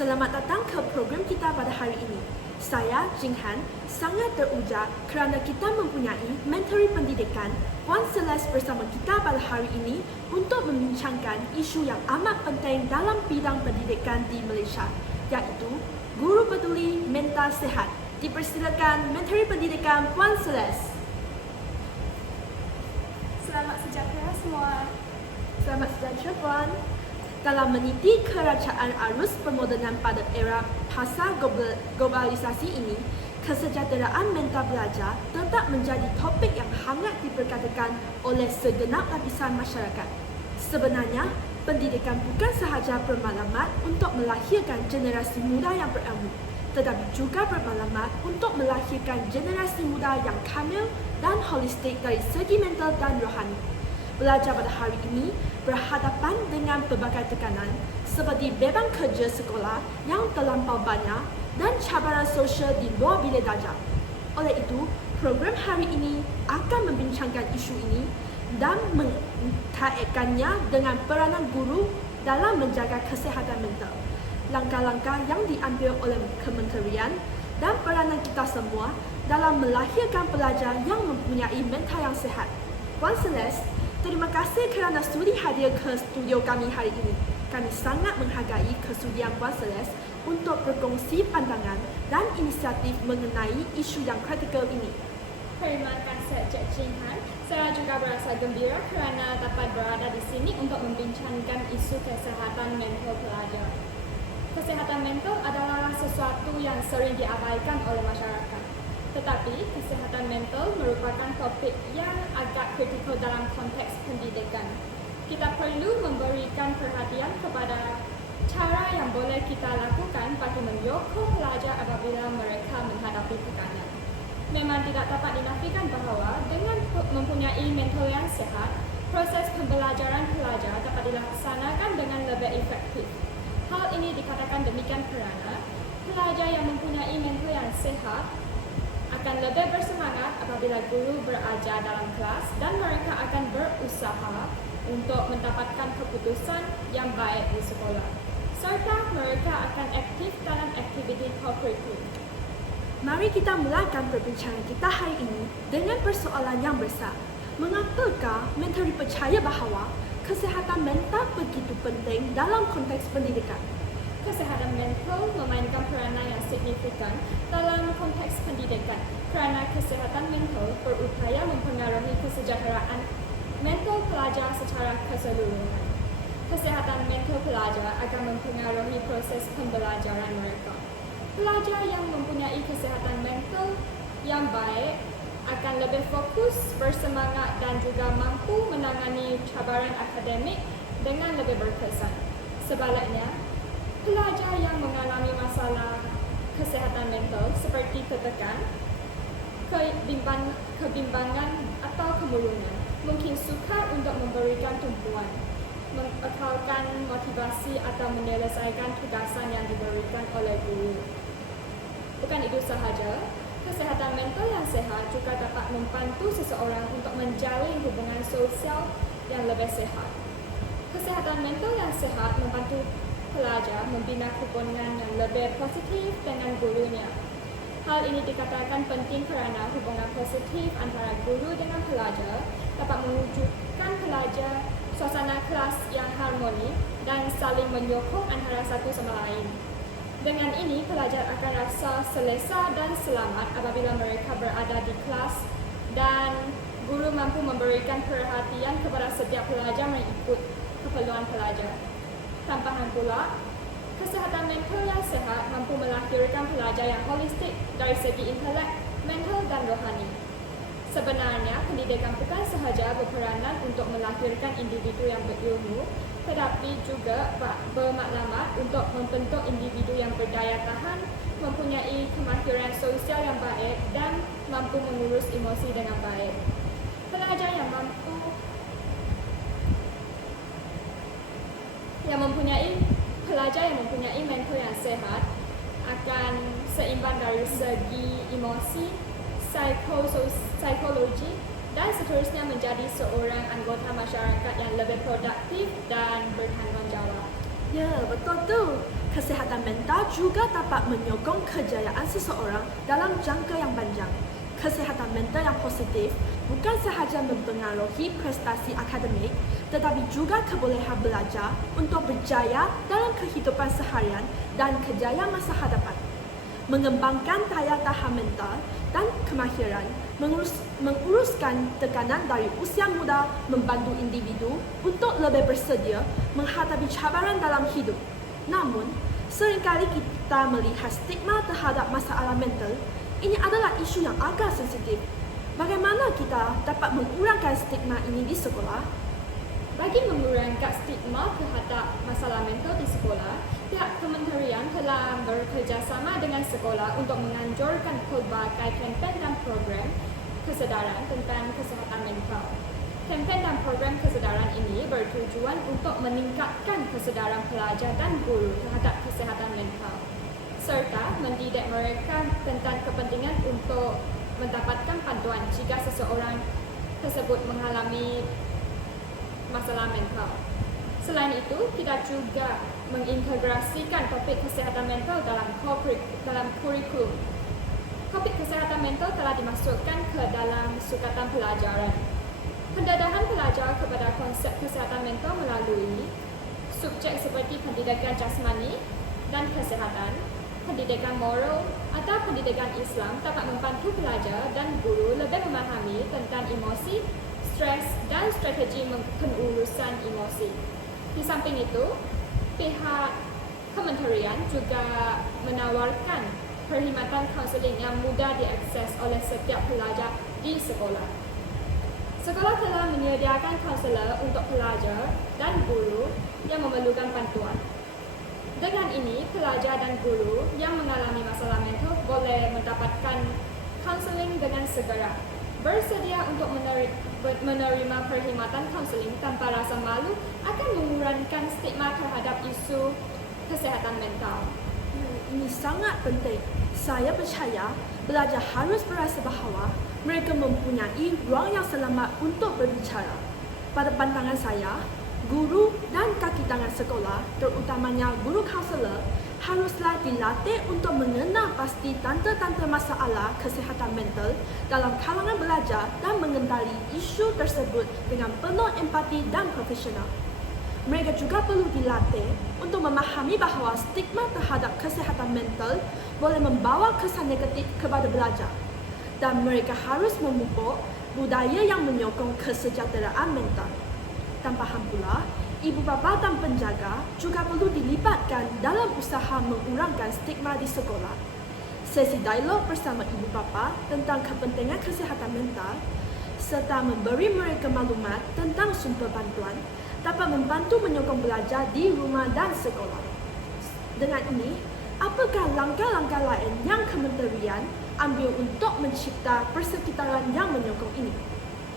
Selamat datang ke program kita pada hari ini. Saya, Jing Han, sangat teruja kerana kita mempunyai menteri pendidikan Puan Celeste bersama kita pada hari ini untuk membincangkan isu yang amat penting dalam bidang pendidikan di Malaysia, iaitu Guru Peduli Mental Sihat. Dipersilakan Menteri Pendidikan Puan Celeste. Selamat sejahtera semua. Selamat sejahtera Puan. Dalam meniti kerajaan arus permodernan pada era pasar globalisasi ini, kesejahteraan mental pelajar tetap menjadi topik yang hangat diperkatakan oleh segenap lapisan masyarakat. Sebenarnya, pendidikan bukan sahaja bermaklumat untuk melahirkan generasi muda yang berilmu, tetapi juga bermaklumat untuk melahirkan generasi muda yang kamil dan holistik dari segi mental dan rohani. Pelajar pada hari ini berhadapan dengan pelbagai tekanan seperti beban kerja sekolah yang terlampau banyak dan cabaran sosial di luar bilik darjah. Oleh itu, program hari ini akan membincangkan isu ini dan mengkaitkannya dengan peranan guru dalam menjaga kesihatan mental, langkah-langkah yang diambil oleh kementerian dan peranan kita semua dalam melahirkan pelajar yang mempunyai mental yang sihat. Puan Celeste, terima kasih kerana sudi hadir ke studio kami hari ini. Kami sangat menghargai kesudian Puan Celeste untuk berkongsi pandangan dan inisiatif mengenai isu yang kritikal ini. Terima kasih Cik Jing Han. Saya juga berasa gembira kerana dapat berada di sini untuk membincangkan isu kesihatan mental pelajar. Kesihatan mental adalah sesuatu yang sering diabaikan oleh masyarakat. Tetapi, kesihatan mental merupakan topik yang agak kritikal dalam konteks pendidikan. Kita perlu memberikan perhatian kepada cara yang boleh kita lakukan bagi menyokong pelajar apabila mereka menghadapi tekanan. Memang tidak dapat dinafikan bahawa dengan mempunyai mental yang sihat, proses pembelajaran pelajar dapat dilaksanakan dengan lebih efektif. Hal ini dikatakan demikian kerana pelajar yang mempunyai mental yang sihat akan lebih bersemangat apabila guru berajar dalam kelas dan mereka akan berusaha untuk mendapatkan keputusan yang baik di sekolah, serta mereka akan aktif dalam aktiviti co-curricular. Mari kita mulakan perbincangan kita hari ini dengan persoalan yang besar. Mengapakah menteri percaya bahawa kesihatan mental begitu penting dalam konteks pendidikan? Kesihatan mental memainkan peranan yang signifikan dalam konteks pendidikan kerana kesihatan mental berupaya mempengaruhi kesejahteraan mental pelajar secara keseluruhan. Kesihatan mental pelajar akan mempengaruhi proses pembelajaran mereka. Pelajar yang mempunyai kesihatan mental yang baik akan lebih fokus, bersemangat dan juga mampu menangani cabaran akademik dengan lebih berkesan. Sebaliknya, pelajar yang mengalami masalah kesihatan mental seperti tertekan, kebimbangan atau kemurungan mungkin sukar untuk memberikan tumpuan, mengekalkan motivasi atau menyelesaikan tugasan yang diberikan oleh guru. Bukan itu sahaja, kesihatan mental yang sihat juga dapat membantu seseorang untuk menjalin hubungan sosial yang lebih sihat. Kesihatan mental yang sihat membantu pelajar membina hubungan yang lebih positif dengan gurunya. Hal ini dikatakan penting kerana hubungan positif antara guru dengan pelajar dapat mewujudkan pelajar suasana kelas yang harmoni dan saling menyokong antara satu sama lain. Dengan ini, pelajar akan rasa selesa dan selamat apabila mereka berada di kelas dan guru mampu memberikan perhatian kepada setiap pelajar mengikut keperluan pelajar. Tambahan pula, kesihatan mental yang sihat mampu melahirkan pelajar yang holistik dari segi intelek, mental dan rohani. Sebenarnya, pendidikan bukan sahaja berperanan untuk melahirkan individu yang berilmu, tetapi juga bermaklumat untuk membentuk individu yang berdaya tahan, mempunyai kemahiran sosial yang baik dan mampu mengurus emosi dengan baik. Pelajar yang mempunyai mental yang sihat akan seimbang dari segi emosi, psikologi dan seterusnya menjadi seorang anggota masyarakat yang lebih produktif dan bertanggungjawab. Ya, betul tu. Kesihatan mental juga dapat menyokong kejayaan seseorang dalam jangka yang panjang. Kesihatan mental yang positif bukan sahaja mempengaruhi prestasi akademik, tetapi juga kebolehan belajar untuk berjaya dalam kehidupan seharian dan kerjaya masa hadapan. Mengembangkan daya tahan mental dan kemahiran menguruskan tekanan dari usia muda membantu individu untuk lebih bersedia menghadapi cabaran dalam hidup. Namun, seringkali kita melihat stigma terhadap masalah mental. Ini adalah isu yang agak sensitif. Bagaimana kita dapat mengurangkan stigma ini di sekolah? Bagi mengurangkan stigma terhadap masalah mental di sekolah, pihak kementerian telah bekerjasama dengan sekolah untuk menganjurkan pelbagai kempen dan program kesedaran tentang kesihatan mental. Kempen dan program kesedaran ini bertujuan untuk meningkatkan kesedaran pelajar dan guru terhadap kesihatan mental, serta mendidik mereka tentang kepentingan untuk mendapatkan bantuan jika seseorang tersebut mengalami masalah mental. Selain itu, kita juga mengintegrasikan topik kesihatan mental dalam kurikulum. Topik kesihatan mental telah dimasukkan ke dalam sukatan pelajaran. Pendedahan pelajar kepada konsep kesihatan mental melalui subjek seperti pendidikan jasmani dan kesihatan, pendidikan moral atau pendidikan Islam dapat membantu pelajar dan guru lebih memahami tentang emosi, stres dan strategi pengurusan emosi. Di samping itu, pihak kementerian juga menawarkan perkhidmatan kaunseling yang mudah diakses oleh setiap pelajar di sekolah. Sekolah telah menyediakan kaunselor untuk pelajar dan guru yang memerlukan bantuan. Dengan ini, pelajar dan guru yang mengalami masalah mental boleh mendapatkan kaunseling dengan segera. Bersedia untuk menerima perkhidmatan kaunseling tanpa rasa malu akan mengurangkan stigma terhadap isu kesihatan mental. Ini sangat penting. Saya percaya pelajar harus berasa bahawa mereka mempunyai ruang yang selamat untuk berbicara. Pada pandangan saya, guru dan kaki tangan sekolah, terutamanya guru kaunselor, haruslah dilatih untuk mengenal pasti tanda-tanda masalah kesihatan mental dalam kalangan belajar dan mengenali isu tersebut dengan penuh empati dan profesional. Mereka juga perlu dilatih untuk memahami bahawa stigma terhadap kesihatan mental boleh membawa kesan negatif kepada belajar, dan mereka harus memupuk budaya yang menyokong kesejahteraan mental. Tambahan pula, ibu bapa dan penjaga juga perlu dilibatkan dalam usaha mengurangkan stigma di sekolah. Sesi dialog bersama ibu bapa tentang kepentingan kesihatan mental serta memberi mereka maklumat tentang sumber bantuan dapat membantu menyokong belajar di rumah dan sekolah. Dengan ini, apakah langkah-langkah lain yang kementerian ambil untuk mencipta persekitaran yang menyokong ini?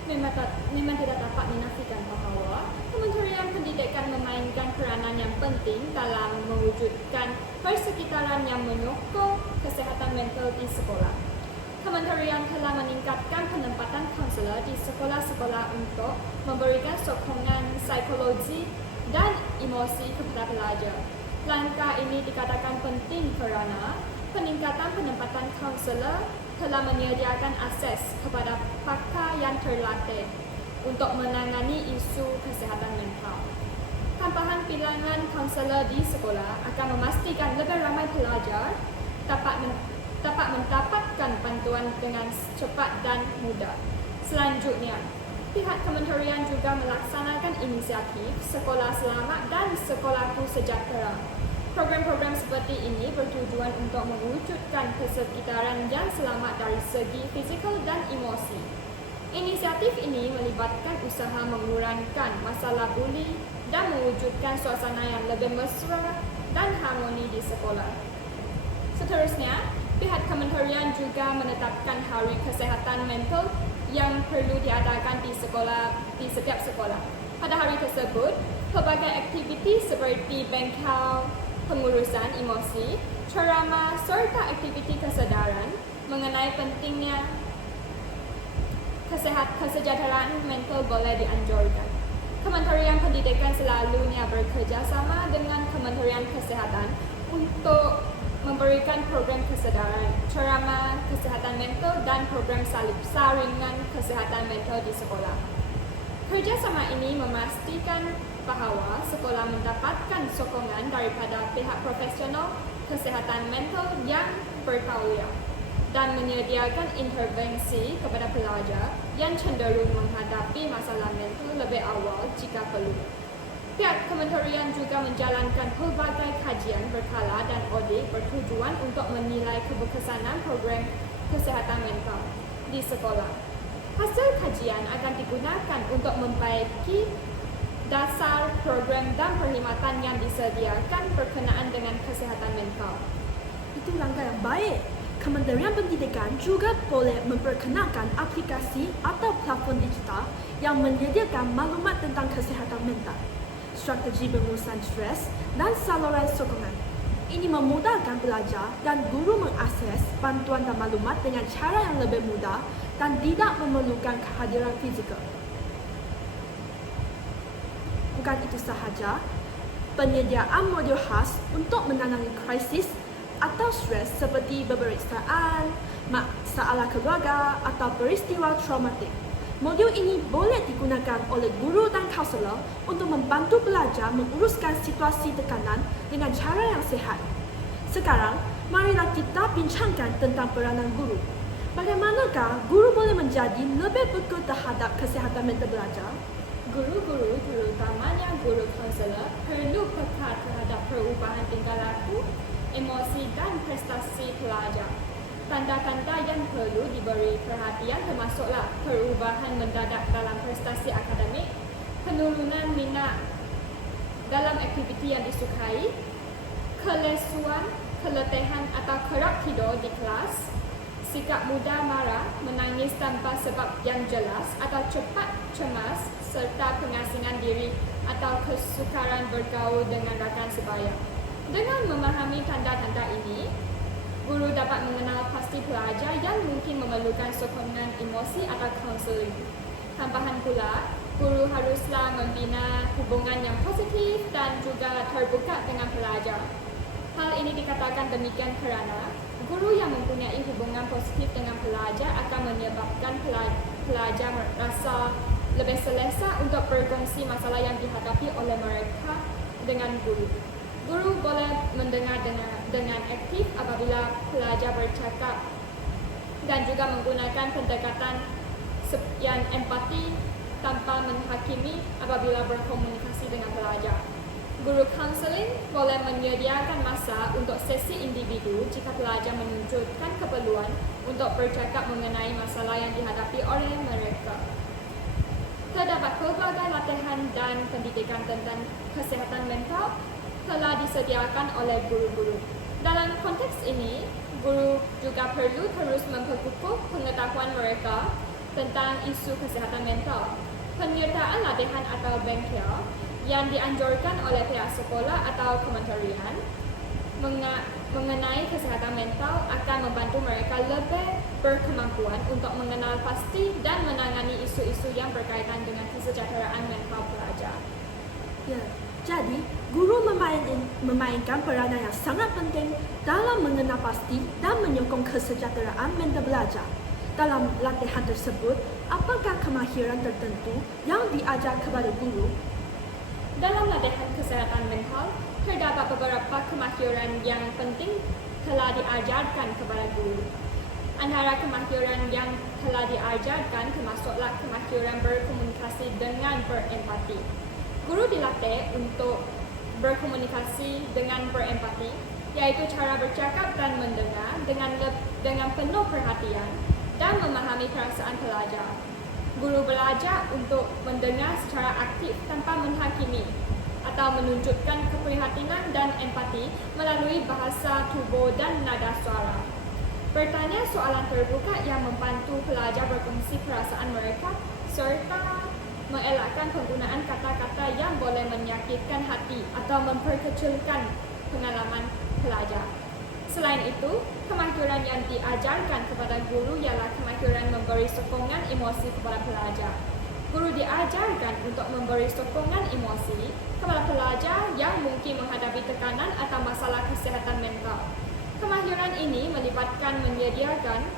Memang tidak dapat dinafikan bahawa Kementerian Pendidikan memainkan peranan yang penting dalam mewujudkan persekitaran yang menyokong kesihatan mental di sekolah. Kementerian telah meningkatkan penempatan kaunselor di sekolah-sekolah untuk memberikan sokongan psikologi dan emosi kepada pelajar. Langkah ini dikatakan penting kerana peningkatan penempatan kaunselor telah menyediakan akses kepada pakar yang terlatih untuk menangani isu kesihatan mental. Tambahan bilangan kaunselor di sekolah akan memastikan lebih ramai pelajar dapat mendapatkan bantuan dengan cepat dan mudah. Selanjutnya, pihak kementerian juga melaksanakan inisiatif Sekolah Selamat dan Sekolahku Sejahtera. Program-program seperti ini bertujuan untuk mewujudkan persekitaran yang selamat dari segi fizikal dan emosi. Inisiatif ini melibatkan usaha mengurangkan masalah buli dan mewujudkan suasana yang lebih mesra dan harmoni di sekolah. Seterusnya, pihak kementerian juga menetapkan Hari Kesihatan Mental yang perlu diadakan di setiap sekolah. Pada hari tersebut, pelbagai aktiviti seperti bengkel pengurusan emosi, ceramah serta aktiviti kesedaran mengenai pentingnya kesejahteraan mental boleh dianjurkan. Kementerian Pendidikan selalunya bekerjasama dengan Kementerian Kesehatan untuk memberikan program kesedaran, ceramah kesehatan mental dan program saringan kesehatan mental di sekolah. Kerjasama ini memastikan bahawa sekolah mendapatkan sokongan daripada pihak profesional kesehatan mental yang bertauliah dan menyediakan intervensi kepada pelajar yang cenderung menghadapi masalah mental lebih awal jika perlu. Pihak kementerian juga menjalankan pelbagai kajian berkala dan audit bertujuan untuk menilai keberkesanan program kesehatan mental di sekolah. Hasil kajian akan digunakan untuk memperbaiki dasar program dan perkhidmatan yang disediakan berkenaan dengan kesehatan mental. Itu langkah yang baik. Kementerian Pendidikan juga boleh memperkenalkan aplikasi atau platform digital yang menyediakan maklumat tentang kesihatan mental, strategi pengurusan stres dan saluran sokongan. Ini memudahkan pelajar dan guru mengakses bantuan dan maklumat dengan cara yang lebih mudah dan tidak memerlukan kehadiran fizikal. Bukan itu sahaja, penyediaan modul khas untuk menangani krisis atau stres seperti pemeriksaan, masalah keluarga atau peristiwa traumatik. Modul ini boleh digunakan oleh guru dan kaunselor untuk membantu pelajar menguruskan situasi tekanan dengan cara yang sihat. Sekarang, marilah kita bincangkan tentang peranan guru. Bagaimanakah guru boleh menjadi lebih peka terhadap kesihatan mental pelajar? Guru-guru, terutamanya guru kaunselor, perlu peka terhadap perubahan tingkah laku, emosi dan prestasi pelajar. Tanda-tanda yang perlu diberi perhatian termasuklah perubahan mendadak dalam prestasi akademik, penurunan minat dalam aktiviti yang disukai, kelesuan, keletihan atau kerap tidur di kelas, sikap mudah marah, menangis tanpa sebab yang jelas atau cepat cemas, serta pengasingan diri atau kesukaran bergaul dengan rakan sebaya. Dengan memahami tanda-tanda ini, guru dapat mengenal pasti pelajar yang mungkin memerlukan sokongan emosi atau kaunseling. Tambahan pula, guru haruslah membina hubungan yang positif dan juga terbuka dengan pelajar. Hal ini dikatakan demikian kerana guru yang mempunyai hubungan positif dengan pelajar akan menyebabkan pelajar merasa lebih selesa untuk berkongsi masalah yang dihadapi oleh mereka dengan guru. Guru boleh mendengar dengan aktif apabila pelajar bercakap dan juga menggunakan pendekatan yang empati tanpa menghakimi apabila berkomunikasi dengan pelajar. Guru kaunseling boleh menyediakan masa untuk sesi individu jika pelajar menunjukkan keperluan untuk bercakap mengenai masalah yang dihadapi oleh mereka. Terdapat pelbagai latihan dan pendidikan tentang kesihatan mental telah disediakan oleh guru-guru. Dalam konteks ini, guru juga perlu terus memperkukuh pengetahuan mereka tentang isu kesihatan mental. Penyertaan latihan atau bengkel yang dianjurkan oleh pihak sekolah atau kementerian mengenai kesihatan mental akan membantu mereka lebih berkemampuan untuk mengenal pasti dan menangani isu-isu yang berkaitan dengan kesejahteraan mental pelajar. Ya, jadi guru memainkan peranan yang sangat penting dalam mengenal pasti dan menyokong kesejahteraan mental pelajar. Dalam latihan tersebut, apakah kemahiran tertentu yang diajar kepada guru? Dalam latihan kesehatan mental, terdapat beberapa kemahiran yang penting telah diajarkan kepada guru. Antara kemahiran yang telah diajarkan termasuklah kemahiran berkomunikasi dengan berempati. Guru dilatih untuk berkomunikasi dengan berempati, yaitu cara bercakap dan mendengar dengan penuh perhatian dan memahami perasaan pelajar. Guru belajar untuk mendengar secara aktif tanpa menghakimi atau menunjukkan keprihatinan dan empati melalui bahasa tubuh dan nada suara. Bertanya soalan terbuka yang membantu pelajar berkongsi perasaan mereka serta mengelakkan penggunaan kata-kata yang boleh menyakitkan hati atau memperkecilkan pengalaman pelajar. Selain itu, kemahiran yang diajarkan kepada guru ialah kemahiran memberi sokongan emosi kepada pelajar. Guru diajarkan untuk memberi sokongan emosi kepada pelajar yang mungkin menghadapi tekanan atau masalah kesihatan mental. Kemahiran ini melibatkan menyediakan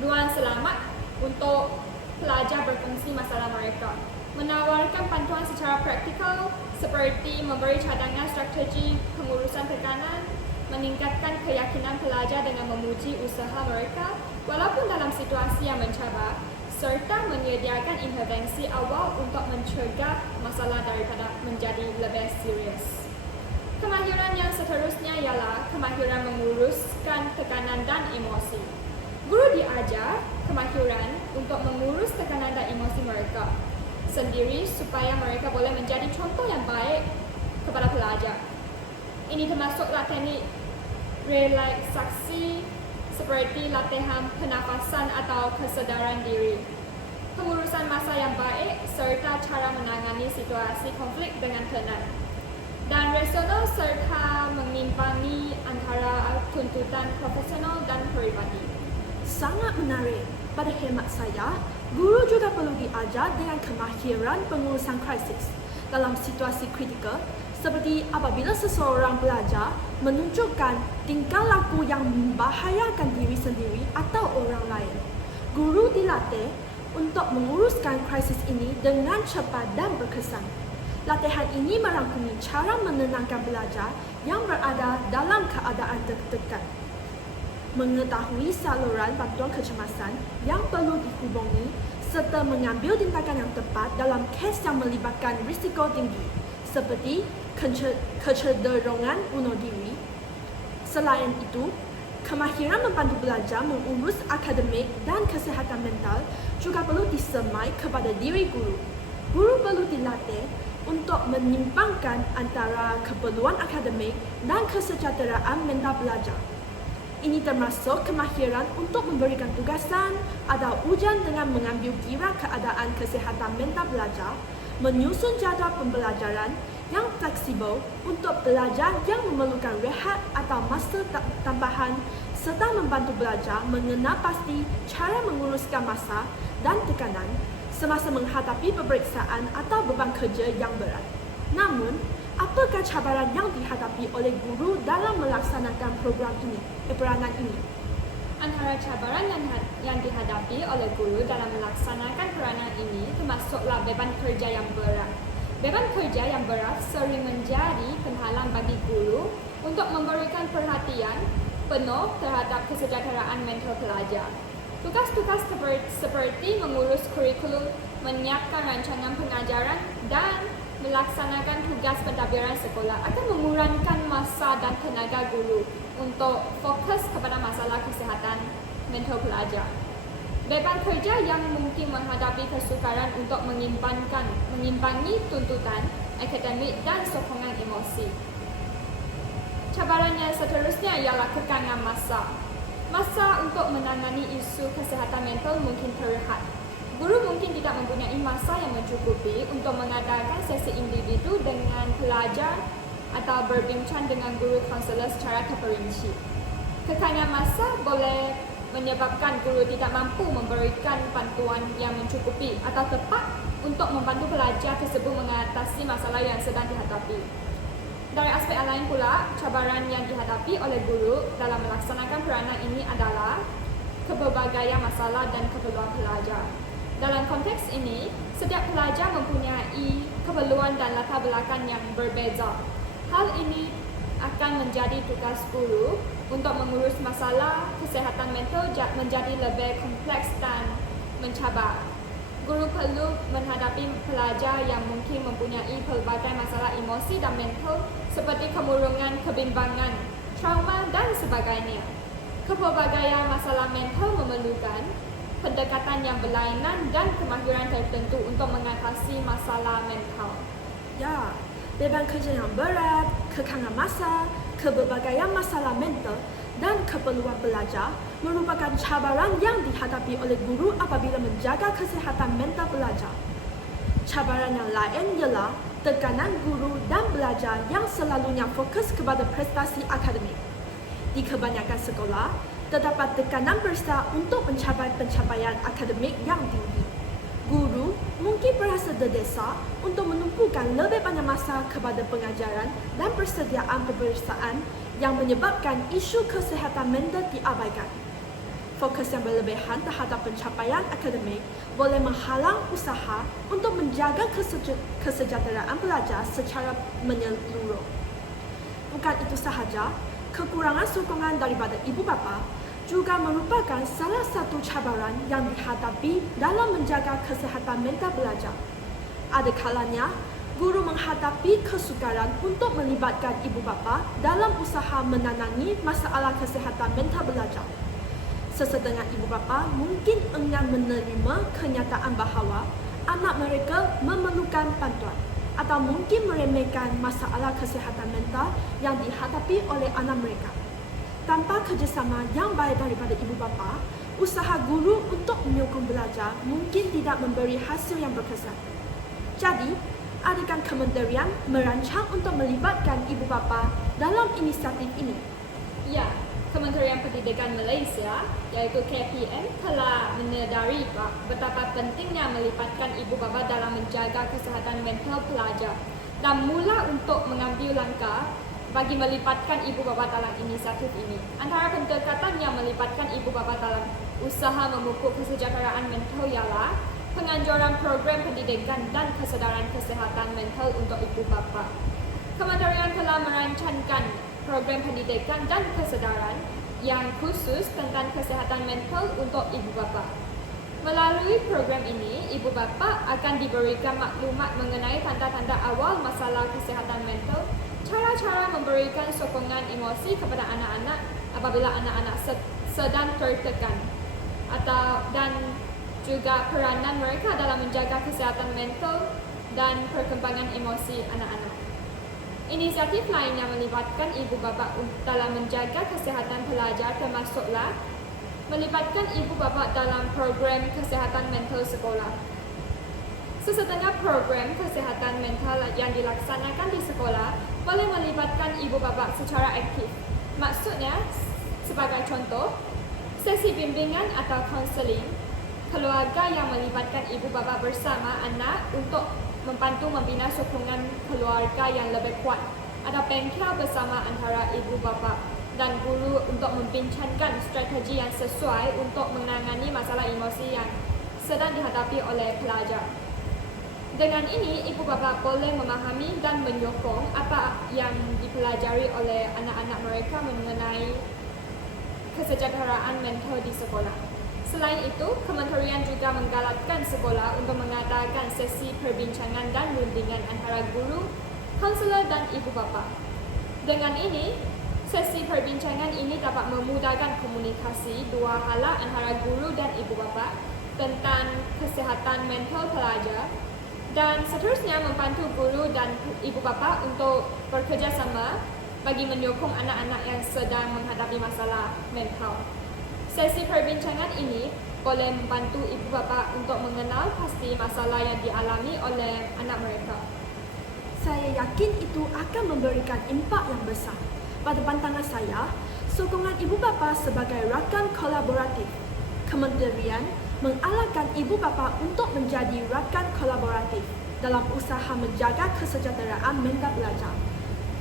ruang selamat untuk pelajar berkongsi masalah mereka, menawarkan bantuan secara praktikal seperti memberi cadangan strategi pengurusan tekanan, meningkatkan keyakinan pelajar dengan memuji usaha mereka walaupun dalam situasi yang mencabar, serta menyediakan intervensi awal untuk mencegah masalah daripada menjadi lebih serius. Kemahiran yang seterusnya ialah kemahiran menguruskan tekanan dan emosi. Guru diajar kemahiran untuk mengurus tekanan dan emosi mereka sendiri supaya mereka boleh menjadi contoh yang baik kepada pelajar. Ini termasuklah teknik relaksasi seperti latihan pernafasan atau kesedaran diri, pengurusan masa yang baik serta cara menangani situasi konflik dengan tenang, dan rasional serta mengimbangi antara tuntutan profesional dan peribadi. Sangat menarik. Pada hemat saya, guru juga perlu diajar dengan kemahiran pengurusan krisis dalam situasi kritikal seperti apabila seseorang pelajar menunjukkan tingkah laku yang membahayakan diri sendiri atau orang lain. Guru dilatih untuk menguruskan krisis ini dengan cepat dan berkesan. Latihan ini merangkumi cara menenangkan pelajar yang berada dalam keadaan tertekan, mengetahui saluran bantuan kecemasan yang perlu dihubungi serta mengambil tindakan yang tepat dalam kes yang melibatkan risiko tinggi seperti kecenderungan bunuh diri. Selain itu, kemahiran membantu pelajar mengurus akademik dan kesihatan mental juga perlu disemai kepada diri guru. Guru perlu dilatih untuk menyimpangkan antara keperluan akademik dan kesejahteraan mental pelajar. Ini termasuk kemahiran untuk memberikan tugasan atau ujian dengan mengambil kira keadaan kesihatan mental pelajar, menyusun jadual pembelajaran yang fleksibel untuk pelajar yang memerlukan rehat atau masa tambahan, serta membantu pelajar mengenal pasti cara menguruskan masa dan tekanan semasa menghadapi peperiksaan atau beban kerja yang berat. Namun, apakah cabaran yang dihadapi oleh guru dalam melaksanakan peranan ini? Antara cabaran yang dihadapi oleh guru dalam melaksanakan peranan ini termasuklah beban kerja yang berat. Beban kerja yang berat sering menjadi penghalang bagi guru untuk memberikan perhatian penuh terhadap kesejahteraan mental pelajar. Tugas-tugas seperti mengurus kurikulum, menyiapkan rancangan pengajaran, dan melaksanakan tugas pentadbiran sekolah akan mengurangkan masa dan tenaga guru untuk fokus kepada masalah kesihatan mental pelajar. Beban kerja yang mungkin menghadapi kesukaran untuk mengimbangi tuntutan akademik dan sokongan emosi. Cabaran yang seterusnya ialah kekangan masa. Masa untuk menangani isu kesihatan mental mungkin terhad. Guru mungkin tidak mempunyai masa yang mencukupi untuk mengadakan sesi individu dengan pelajar atau berbincang dengan guru kaunselor secara terperinci. Kekangan masa boleh menyebabkan guru tidak mampu memberikan bantuan yang mencukupi atau tepat untuk membantu pelajar tersebut mengatasi masalah yang sedang dihadapi. Dari aspek lain pula, cabaran yang dihadapi oleh guru dalam melaksanakan peranan ini adalah kepelbagaian masalah dan keperluan pelajar. Dalam konteks ini, setiap pelajar mempunyai keperluan dan latar belakang yang berbeza. Hal ini akan menjadi tugas guru untuk mengurus masalah kesihatan mental menjadi lebih kompleks dan mencabar. Guru perlu menghadapi pelajar yang mungkin mempunyai pelbagai masalah emosi dan mental seperti kemurungan, kebimbangan, trauma dan sebagainya. Kepelbagaian masalah mental memerlukan pendekatan yang berlainan dan kemahiran tertentu untuk mengatasi masalah mental. Ya, beban kerja yang berat, kekangan masa, kepelbagaian masalah mental dan keperluan pelajar merupakan cabaran yang dihadapi oleh guru apabila menjaga kesihatan mental pelajar. Cabaran yang lain ialah tekanan guru dan pelajar yang selalunya fokus kepada prestasi akademik. Di kebanyakan sekolah, terdapat tekanan besar untuk mencapai pencapaian akademik yang tinggi. Guru mungkin merasa terdesak untuk menumpukan lebih banyak masa kepada pengajaran dan persediaan peperiksaan yang menyebabkan isu kesihatan mental diabaikan. Fokus yang berlebihan terhadap pencapaian akademik boleh menghalang usaha untuk menjaga kesejahteraan pelajar secara menyeluruh. Bukan itu sahaja, kekurangan sokongan daripada ibu bapa juga merupakan salah satu cabaran yang dihadapi dalam menjaga kesihatan mental pelajar. Ada kalanya, guru menghadapi kesukaran untuk melibatkan ibu bapa dalam usaha menangani masalah kesihatan mental pelajar. Sesetengah ibu bapa mungkin enggan menerima kenyataan bahawa anak mereka memerlukan bantuan atau mungkin meremehkan masalah kesihatan mental yang dihadapi oleh anak mereka. Tanpa kerjasama yang baik daripada ibu bapa, usaha guru untuk menyokong belajar mungkin tidak memberi hasil yang berkesan. Jadi, adakah kementerian merancang untuk melibatkan ibu bapa dalam inisiatif ini? Ya, Kementerian Pendidikan Malaysia, iaitu KPM, telah menyedari betapa pentingnya melibatkan ibu bapa dalam menjaga kesihatan mental pelajar dan mula untuk mengambil langkah bagi melibatkan ibu bapa dalam inisiatif ini. Antara pendekatan yang melibatkan ibu bapa dalam usaha memupuk kesejahteraan mental ialah penganjuran program pendidikan dan kesedaran kesihatan mental untuk ibu bapa. Kementerian telah merancangkan program pendidikan dan kesedaran yang khusus tentang kesihatan mental untuk ibu bapa. Melalui program ini, ibu bapa akan diberikan maklumat mengenai tanda-tanda awal masalah kesihatan mental, cara-cara memberikan sokongan emosi kepada anak-anak apabila anak-anak sedang tertekan, dan juga peranan mereka dalam menjaga kesihatan mental dan perkembangan emosi anak-anak. Inisiatif lain yang melibatkan ibu bapa dalam menjaga kesihatan pelajar termasuklah melibatkan ibu bapa dalam program kesihatan mental sekolah. Sesetengah program kesihatan mental yang dilaksanakan di sekolah boleh melibatkan ibu bapa secara aktif. Maksudnya, sebagai contoh, sesi bimbingan atau counselling keluarga yang melibatkan ibu bapa bersama anak untuk membantu membina sokongan keluarga yang lebih kuat. Ada bengkel bersama antara ibu bapa dan guru untuk membincangkan strategi yang sesuai untuk menangani masalah emosi yang sedang dihadapi oleh pelajar. Dengan ini, ibu bapa boleh memahami dan menyokong apa yang dipelajari oleh anak-anak mereka mengenai kesejahteraan mental di sekolah. Selain itu, kementerian juga menggalakkan sekolah untuk mengadakan sesi perbincangan dan bimbingan antara guru, kaunselor dan ibu bapa. Dengan ini, sesi perbincangan ini dapat memudahkan komunikasi dua hala antara guru dan ibu bapa tentang kesihatan mental pelajar dan seterusnya membantu guru dan ibu bapa untuk bekerjasama bagi menyokong anak-anak yang sedang menghadapi masalah mental. Sesi perbincangan ini boleh membantu ibu bapa untuk mengenal pasti masalah yang dialami oleh anak mereka. Saya yakin itu akan memberikan impak yang besar. Pada pandangan saya, sokongan ibu bapa sebagai rakan kolaboratif. Kementerian mengalahkan ibu bapa untuk menjadi rakan kolaboratif dalam usaha menjaga kesejahteraan mental pelajar.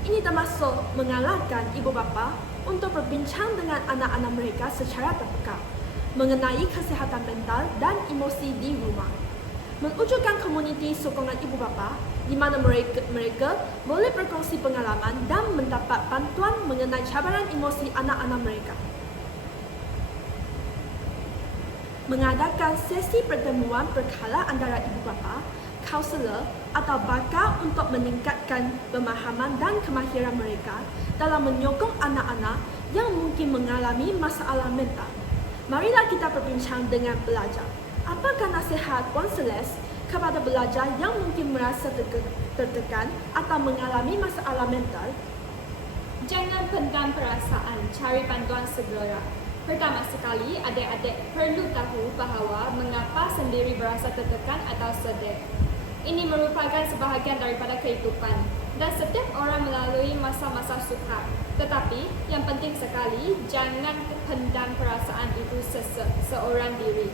Ini termasuk mengalahkan ibu bapa untuk berbincang dengan anak-anak mereka secara terbuka mengenai kesihatan mental dan emosi di rumah. Mewujudkan komuniti sokongan ibu bapa di mana mereka boleh berkongsi pengalaman dan mendapat bantuan mengenai cabaran emosi anak-anak mereka. Mengadakan sesi pertemuan berkala antara ibu bapa, kaunselor atau bakal untuk meningkatkan pemahaman dan kemahiran mereka dalam menyokong anak-anak yang mungkin mengalami masalah mental. Marilah kita berbincang dengan pelajar. Apakah nasihat Puan Celeste kepada pelajar yang mungkin merasa tertekan atau mengalami masalah mental? Jangan pendam perasaan, cari bantuan segera. Pertama sekali, adik-adik perlu tahu bahawa mengapa sendiri berasa tertekan atau sedih. Ini merupakan sebahagian daripada kehidupan dan setiap orang melalui masa-masa sukar. Tetapi yang penting sekali, jangan pendam perasaan itu seorang diri.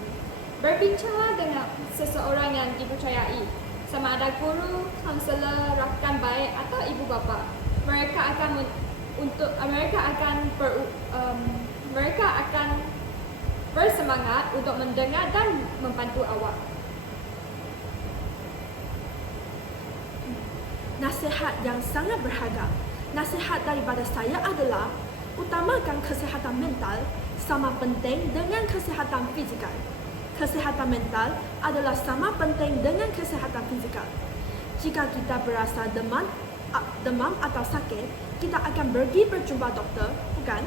Berbincanglah dengan seseorang yang dipercayai, sama ada guru, kaunselor, rakan baik atau ibu bapa. Mereka akan bersemangat untuk mendengar dan membantu awak. Nasihat yang sangat berharga. Nasihat daripada saya adalah utamakan kesihatan mental sama penting dengan kesihatan fizikal. Kesihatan mental adalah sama penting dengan kesihatan fizikal. Jika kita berasa demam atau sakit, kita akan pergi berjumpa doktor, bukan?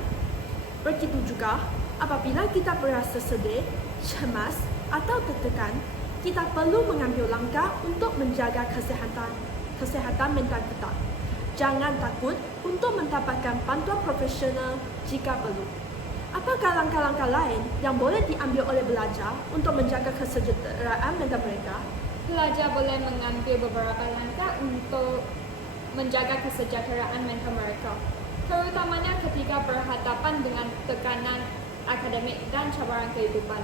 Begitu juga apabila kita berasa sedih, cemas atau tertekan, kita perlu mengambil langkah untuk menjaga kesihatan mental kita. Jangan takut untuk mendapatkan bantuan profesional jika perlu. Apakah langkah-langkah lain yang boleh diambil oleh pelajar untuk menjaga kesejahteraan mental mereka? Pelajar boleh mengambil beberapa langkah untuk menjaga kesejahteraan mental mereka, terutamanya ketika berhadapan dengan tekanan akademik dan cabaran kehidupan.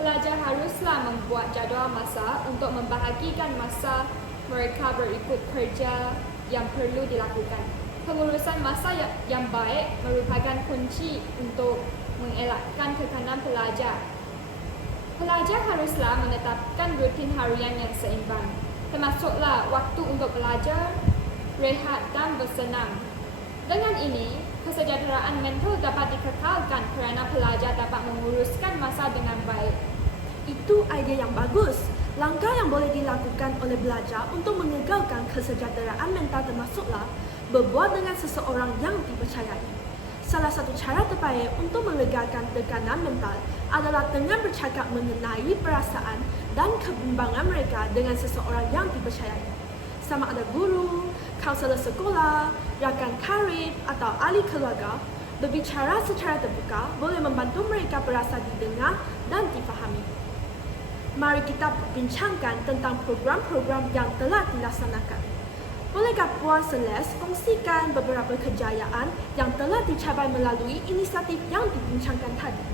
Pelajar haruslah membuat jadual masa untuk membahagikan masa mereka berikut kerja yang perlu dilakukan. Pengurusan masa yang baik merupakan kunci untuk mengelakkan tekanan pelajar. Pelajar haruslah menetapkan rutin harian yang seimbang, termasuklah waktu untuk belajar, rehat dan bersenam. Dengan ini, kesejahteraan mental dapat dikekalkan kerana pelajar dapat menguruskan masa dengan baik. Itu idea yang bagus. Langkah yang boleh dilakukan oleh pelajar untuk mengekalkan kesejahteraan mental termasuklah berbual dengan seseorang yang dipercayai. Salah satu cara terbaik untuk melegakan tekanan mental adalah dengan bercakap mengenai perasaan dan kebimbangan mereka dengan seseorang yang dipercayai. Sama ada guru, kaunselor sekolah, rakan karib atau ahli keluarga, berbicara secara terbuka boleh membantu mereka berasa didengar dan difahami. Mari kita bincangkan tentang program-program yang telah dilaksanakan. Bolehkah Puan Celeste kongsikan beberapa kejayaan yang telah dicapai melalui inisiatif yang dibincangkan tadi?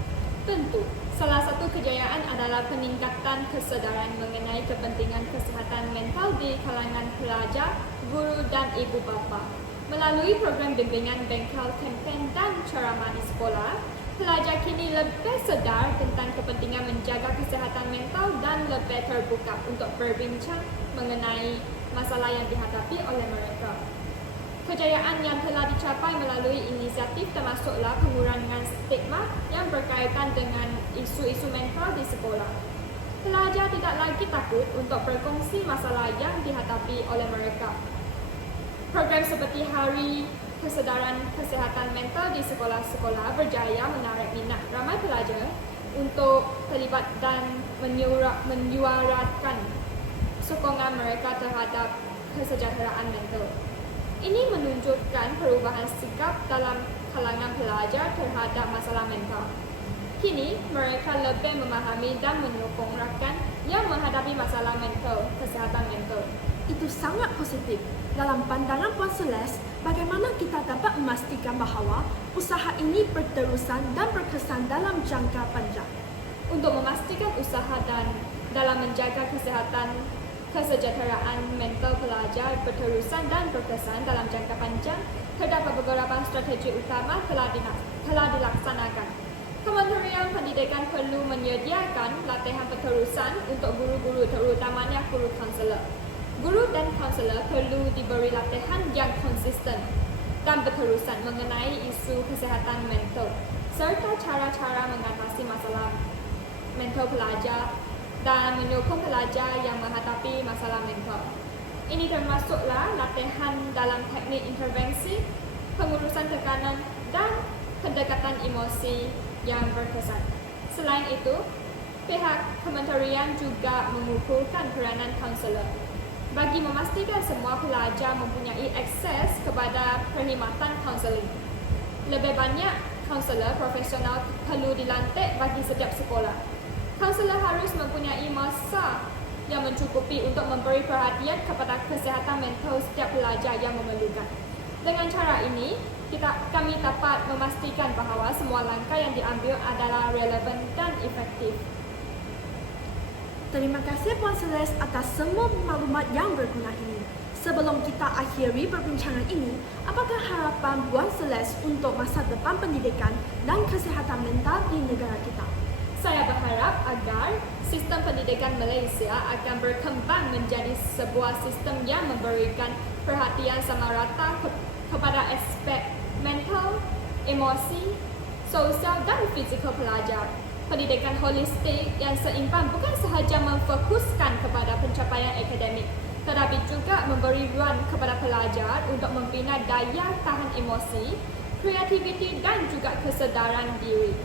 Tentu, salah satu kejayaan adalah peningkatan kesedaran mengenai kepentingan kesihatan mental di kalangan pelajar, guru dan ibu bapa. Melalui program bimbingan bengkel, kempen dan ceramah di sekolah, pelajar kini lebih sedar tentang kepentingan menjaga kesihatan mental dan lebih terbuka untuk berbincang mengenai masalah yang dihadapi oleh mereka. Kejayaan yang telah dicapai melalui inisiatif termasuklah pengurangan stigma yang berkaitan dengan isu-isu mental di sekolah. Pelajar tidak lagi takut untuk berkongsi masalah yang dihadapi oleh mereka. Program seperti Hari Kesedaran Kesihatan Mental di sekolah-sekolah berjaya menarik minat ramai pelajar untuk terlibat dan menyuarakan sokongan mereka terhadap kesejahteraan mental. Ini menunjukkan perubahan sikap dalam kalangan pelajar terhadap masalah mental. Kini, mereka lebih memahami dan menyokong rakan yang menghadapi masalah mental, kesihatan mental. Itu sangat positif. Dalam pandangan Puan Celeste, bagaimana kita dapat memastikan bahawa usaha ini berterusan dan berkesan dalam jangka panjang? Untuk memastikan usaha dan dalam menjaga kesejahteraan mental pelajar berterusan dan berkesan dalam jangka panjang, terdapat beberapa strategi utama telah dilaksanakan. Kementerian Pendidikan perlu menyediakan latihan berterusan untuk guru-guru, terutamanya guru kaunselor. Guru dan kaunselor perlu diberi latihan yang konsisten dan berterusan mengenai isu kesihatan mental serta cara-cara mengatasi masalah mental pelajar dan menyokong pelajar yang menghadapi masalah mental. Ini termasuklah latihan dalam teknik intervensi, pengurusan tekanan, dan pendekatan emosi yang berkesan. Selain itu, pihak kementerian juga mengukuhkan peranan kaunselor bagi memastikan semua pelajar mempunyai akses kepada perkhidmatan kaunseling. Lebih banyak kaunselor profesional perlu dilantik bagi setiap sekolah. Kaunselor harus mempunyai masa yang mencukupi untuk memberi perhatian kepada kesihatan mental setiap pelajar yang memerlukan. Dengan cara ini, kami dapat memastikan bahawa semua langkah yang diambil adalah relevan dan efektif. Terima kasih Puan Celeste atas semua maklumat yang berguna ini. Sebelum kita akhiri perbincangan ini, apakah harapan Puan Celeste untuk masa depan pendidikan dan kesihatan mental di negara kita? Saya berharap agar sistem pendidikan Malaysia akan berkembang menjadi sebuah sistem yang memberikan perhatian sama rata kepada aspek mental, emosi, sosial dan fizikal pelajar. Pendidikan holistik yang seimbang bukan sahaja memfokuskan kepada pencapaian akademik, tetapi juga memberi ruang kepada pelajar untuk membina daya tahan emosi, kreativiti dan juga kesedaran diri.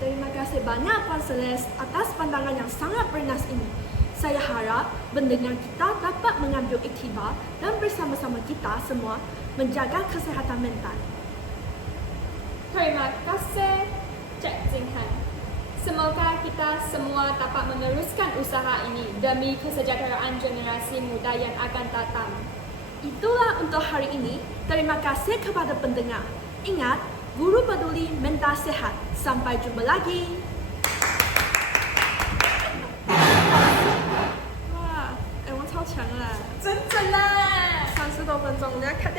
Terima kasih banyak Puan Celeste atas pandangan yang sangat bernas ini. Saya harap pendengar kita dapat mengambil iktibar dan bersama-sama kita semua menjaga kesihatan mental. Terima kasih, Cik Jing Han. Semoga kita semua dapat meneruskan usaha ini demi kesejahteraan generasi muda yang akan datang. Itulah untuk hari ini. Terima kasih kepada pendengar. Ingat, guru peduli mental sehat. Sampai jumpa lagi. Wah,我超强啦！真的啦！ 30多分钟，人家看掉。